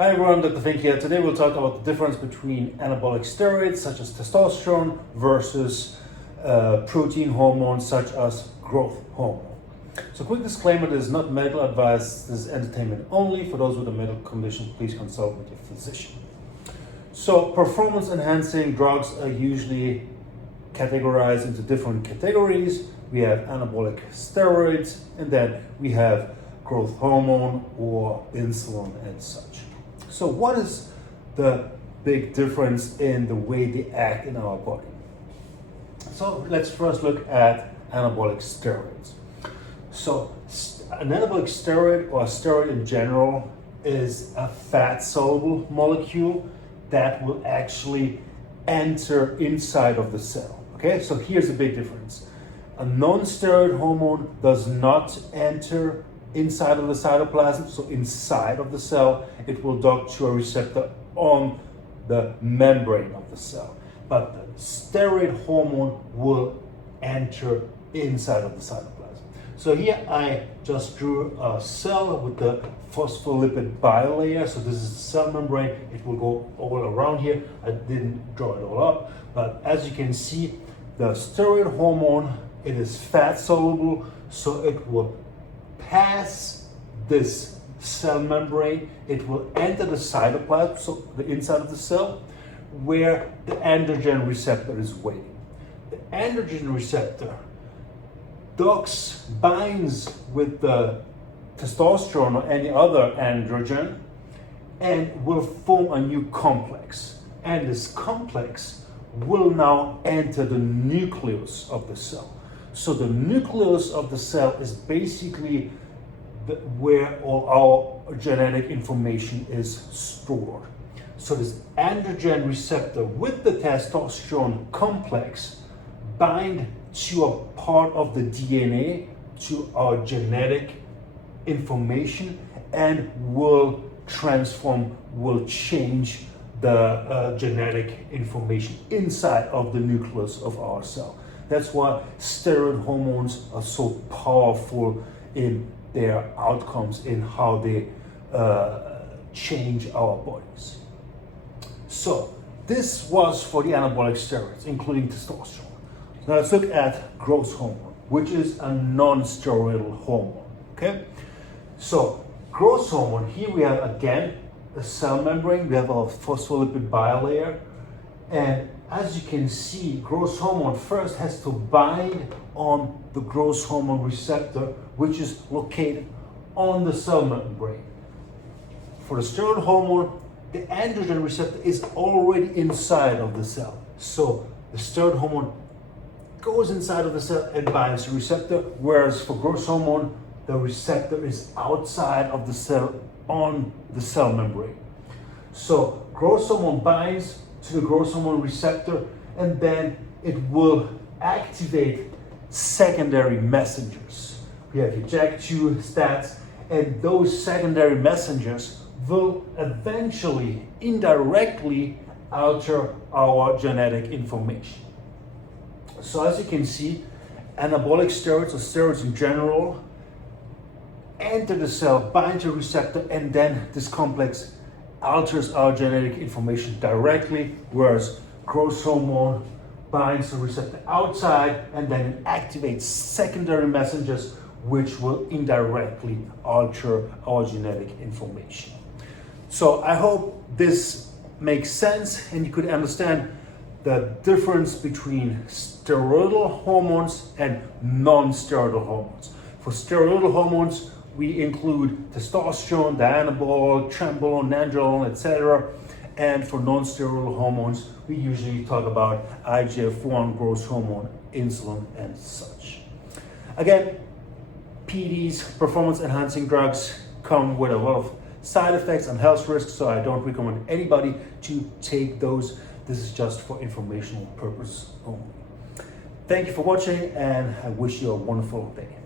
Hi everyone, Dr. Fink here. Today we'll talk about the difference between anabolic steroids such as testosterone versus protein hormones such as growth hormone. So quick disclaimer, this is not medical advice, this is entertainment only. For those with a medical condition, please consult with your physician. So performance enhancing drugs are usually categorized into different categories. We have anabolic steroids, and then we have growth hormone or insulin and such. So what is the big difference in the way they act in our body? So let's first look at anabolic steroids. So an anabolic steroid, or a steroid in general, is a fat-soluble molecule that will actually enter inside of the cell. Okay, so here's the big difference. A non-steroid hormone does not enter inside of the cytoplasm, so inside of the cell, it will dock to a receptor on the membrane of the cell. But the steroid hormone will enter inside of the cytoplasm. So here I just drew a cell with the phospholipid bilayer. So this is the cell membrane. It will go all around here. I didn't draw it all up, but as you can see, the steroid hormone, it is fat soluble, so it will pass this cell membrane, it will enter the cytoplasm, so the inside of the cell, where the androgen receptor is waiting. The androgen receptor binds with the testosterone or any other androgen and will form a new complex. And this complex will now enter the nucleus of the cell. So the nucleus of the cell is basically where all our genetic information is stored. So this androgen receptor with the testosterone complex bind to a part of the DNA, to our genetic information, and will change the genetic information inside of the nucleus of our cell. That's why steroid hormones are so powerful in their outcomes, in how they change our bodies. So this was for the anabolic steroids, including testosterone. Now let's look at growth hormone, which is a non-steroidal hormone. Okay, so growth hormone, here we have again the cell membrane, we have our phospholipid bilayer, and as you can see, growth hormone first has to bind on the growth hormone receptor, which is located on the cell membrane. For the steroid hormone, the androgen receptor is already inside of the cell. So the steroid hormone goes inside of the cell and binds the receptor, whereas for growth hormone, the receptor is outside of the cell on the cell membrane. So growth hormone binds to the growth hormone receptor, and then it will activate secondary messengers. We have your JAK2 stats, and those secondary messengers will eventually indirectly alter our genetic information. So as you can see, anabolic steroids, or steroids in general, enter the cell, bind to a receptor, and then this complex alters our genetic information directly, whereas growth hormone binds the receptor outside and then it activates secondary messengers which will indirectly alter our genetic information. So I hope this makes sense and you could understand the difference between steroidal hormones and non-steroidal hormones. For steroidal hormones, we include testosterone, dianabol, trenbolone, nandrolone, etc. And for non-steroidal hormones, we usually talk about IGF-1, growth hormone, insulin, and such. Again, PEDs, performance-enhancing drugs, come with a lot of side effects and health risks, so I don't recommend anybody to take those. This is just for informational purposes only. Thank you for watching, and I wish you a wonderful day.